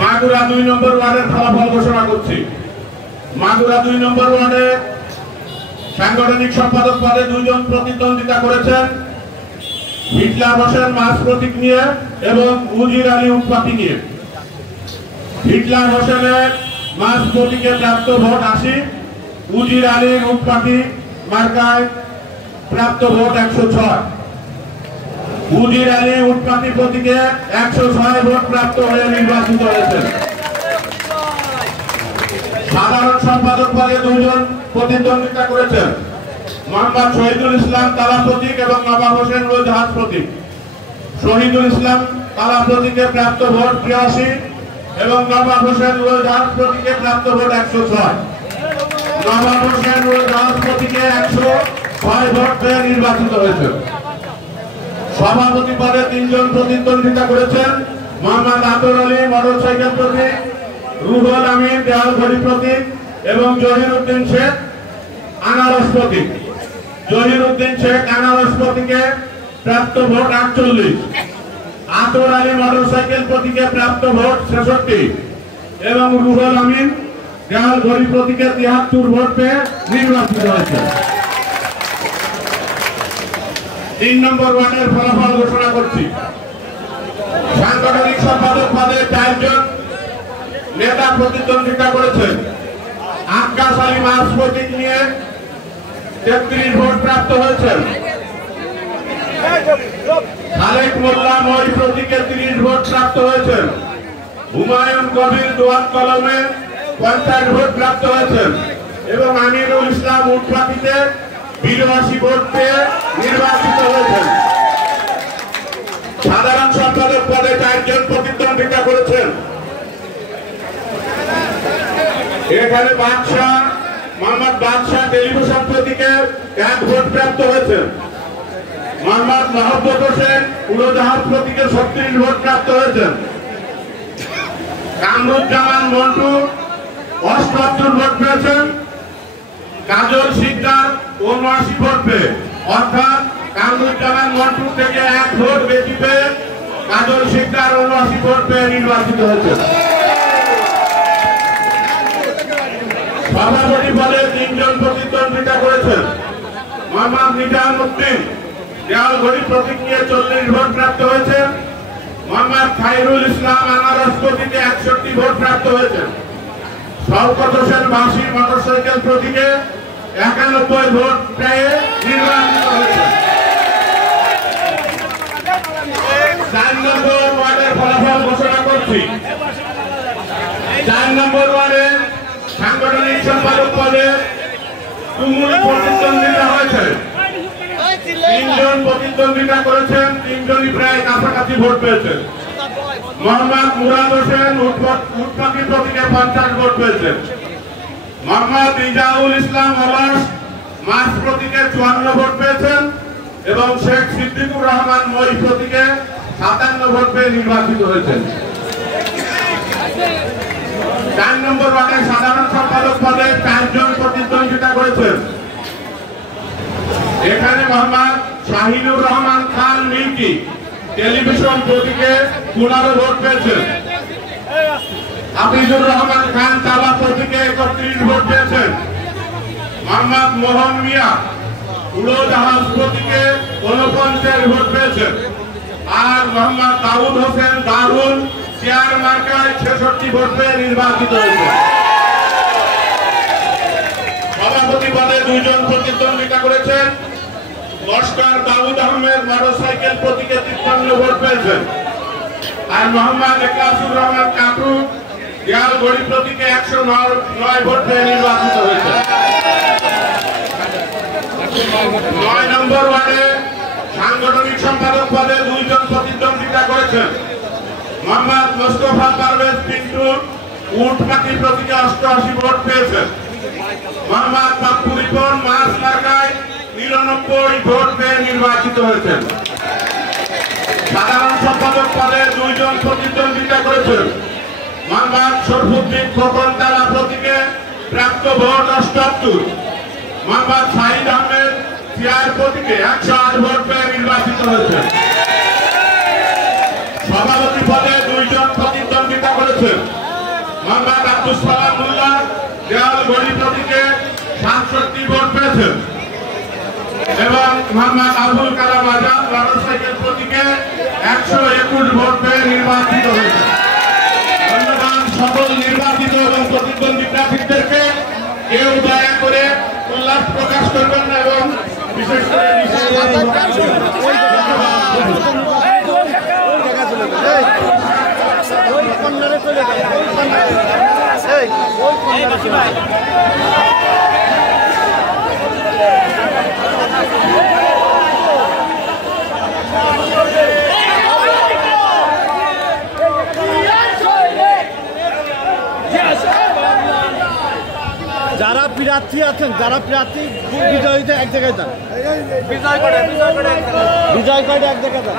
মাগুরা 2 নম্বর ওয়ার্ডের ফলাফল ঘোষণা করছি। মাগুরা 2 নম্বর ওয়ার্ডে সাংগঠনিক সম্পাদক পদে 2 জন প্রতিদ্বন্দ্বিতা করেছেন, হিটলার হোসেন মাস প্রতীক নিয়ে এবং উজির আলী উৎপাতি নিয়ে। হিটলার হোসেনের মাস প্রতীকে প্রাপ্ত ভোট 80, উজির আলীর উৎপাতি মার্কায় প্রাপ্ত ভোট 106। উজির আলী উৎপাতি প্রতীকে 106 ভোট প্রাপ্ত হয়ে নির্বাচিত হয়েছেন। সাধারণ সম্পাদক পদে 2 জন প্রতিদ্বন্দ্বিতা করেছেন, মোহাম্মদ শহীদুল ইসলাম তালা প্রতীক এবং নবাব হোসেন জাহাজ প্রতীক। শহীদুল ইসলাম তালা প্রতীকে প্রাপ্ত ভোট 82 এবং নবাব হোসেন জাহাজ প্রতীকে প্রাপ্ত ভোট 106। নবাব হোসেন জাহাজ প্রতীকে 106 ভোট পেয়ে নির্বাচিত হয়েছেন। সভাপতি পদে 3 জন প্রতিদ্বন্দ্বিতা করেছেন, মোহাম্মদ আতর আলী মোটরসাইকেল প্রতীক, রুহুল আমিন দেওয়াল ঘড়ি প্রতীক এবং জহির উদ্দিন শেখ আনারস প্রতীক। জহির উদ্দিন শেখ আনারস প্রতীকে প্রাপ্ত ভোট 48, আতর আলী মোটরসাইকেল প্রতীকে প্রাপ্ত ভোট 66 এবং রুহুল আমিন দেওয়াল ঘড়ি প্রতীকে 73 ভোট পেয়ে নির্বাচিত হয়েছে। 3 নম্বর ওয়ার্ডের ফলাফল ঘোষণা করছি। সাংগঠনিক সম্পাদক পদে 4 জন নেতা প্রতিদ্বন্দ্বিতা করেছেন, আক্কাস আলী মাস প্রতীক নিয়ে 33 ভোট প্রাপ্ত হয়েছেন, খালেক মোল্লা মই প্রতীকে 30 ভোট প্রাপ্ত হয়েছেন, হুমায়ুন কবির দোয়াত কলমে 50 ভোট প্রাপ্ত হয়েছেন এবং আমিরুল ইসলাম উৎপাতিতে 82 ভোট পেয়ে নির্বাচিত হয়েছেন। সাধারণ সম্পাদক পদে 4 জন প্রতিদ্বন্দ্বিতা করেছেন, এখানে মোহাম্মদ বাদশাহ টেলিভিশন প্রতীকে 1 ভোট প্রাপ্ত হয়েছেন, মোহাম্মদ মহব্বত হোসেন উড়োজাহাজ প্রতীকে 36 ভোট প্রাপ্ত হয়েছেন, কামরুজ্জামান মন্টু 78 ভোট পেয়েছেন, কাজল শিকদার 79 ভোট পেয়ে, অর্থাৎ কামরুজ্জামান মন্টু থেকে 1 ভোট বেশি পেয়ে কাজল শিকদার 79 ভোট পেয়ে নির্বাচিত হয়েছে। সভাপতি পদে 3 জন প্রতিদ্বন্দ্বিতা করেছেন, মোহাম্মদ নিজামউদ্দিন দেওয়াল ঘড়ি প্রতীক নিয়ে 40 ভোট প্রাপ্ত হয়েছেন, মোহাম্মদ খায়রুল ইসলাম আনারস প্রতীকে 61 ভোট প্রাপ্ত হয়েছেন, শওকত হোসেন বাসি মোটরসাইকেল প্রতীকে 91 ভোট পেয়ে নির্বাচিত হয়েছে। 4 নম্বর ওয়ার্ডের ফলাফল ঘোষণা করছি। 4 নম্বর ওয়ার্ডে সাংগঠনিক সম্পাদক পদে তুমুল প্রতিদ্বন্দ্বিতা হয়েছে। 3 জন প্রতিদ্বন্দ্বিতা করেছেন, 3 জনই প্রায় কাছাকাছি ভোট পেয়েছেন। মোহাম্মদ মুরাদ হোসেন উৎপাতি প্রতীকে 50 ভোট পেয়েছেন, মোহাম্মদ ইজাউল ইসলাম আবাস মাস প্রতীকে 54 ভোট পেয়েছেন এবং শেখ সিদ্দিকুর রহমান মই প্রতীকে 57 ভোট পেয়ে নির্বাচিত হয়েছেন। 4 নম্বর ওয়ার্ডে সাধারণ সম্পাদক পদে 4 জন প্রতিদ্বন্দ্বিতা করেছেন, এখানে মোহাম্মদ শাহিনুর রহমান খান মিল্কি টেলিভিশন প্রতীকে 15 ভোট পেয়েছেন, হাফিজুর রহমান খান তালা প্রতীকে 31 ভোট পেয়েছেন, মোহাম্মদ মোহন মিয়া উড়োজাহাজ প্রতীকে 49 ভোট পেয়েছেন আর মোহাম্মদ দাউদ হোসেন দারুন চেয়ার মার্কায় 66 ভোট পেয়ে নির্বাচিত হয়েছে। সভাপতি পদে 2 জন প্রতিদ্বন্দ্বিতা করেছেন, লস্কর দাউদ আহমেদ মোটরসাইকেল প্রতীকে 53 ভোট পেয়েছেন আর মোহাম্মদ ইকলাসুর রহমান কাকু দেওয়াল ঘড়ি প্রতীকে 109 ভোট পেয়ে নির্বাচিত হয়েছে। 9 নম্বর ওয়ার্ডে সাংগঠনিক সম্পাদক পদে 2 জন প্রতিদ্বন্দ্বিতা করেছেন, মোহাম্মদ মোস্তফা পারভেজ পিন্টু উটপাতি প্রতীকে 88 ভোট পেয়েছেন, মোহাম্মদ পাপ্পু রিপন মাস মার্কায় 99 ভোট পেয়ে নির্বাচিত হয়েছেন। সাধারণ সম্পাদক পদে 2 জন প্রতিদ্বন্দ্বিতা করেছেন, মোহাম্মদ শরফুদ্দিন খোকন তালা প্রতীকে প্রাপ্ত ভোট 78, মোহাম্মদ সাহিদ আহমেদ চেয়ার প্রতীকে 108 ভোট পেয়ে নির্বাচিত হয়েছেন। সভাপতি পদে 2 জন প্রতিদ্বন্দ্বিতা করেছেন। মোহাম্মদ আব্দুল সালাম মোল্লা দেওয়ালগড়ি প্রতীকে 67 ভোট পেয়েছেন এবং মোহাম্মদ আবুল কালাম আজাদ মোটরসাইকেল প্রতীকে 121 ভোট পেয়ে নির্বাচিত হয়েছে। ধন্যবাদ সকল নির্বাচিত এবং প্রতিদ্বন্দ্বী প্রার্থীদেরকে। কেউ দয়া করে উল্লাস প্রকাশ করবেন না এবং বিশেষ করে যারা প্রার্থী আছেন, যারা প্রার্থী বিজয়ীতে এক জায়গায় যান, বিজয় করে এক জায়গায় যান।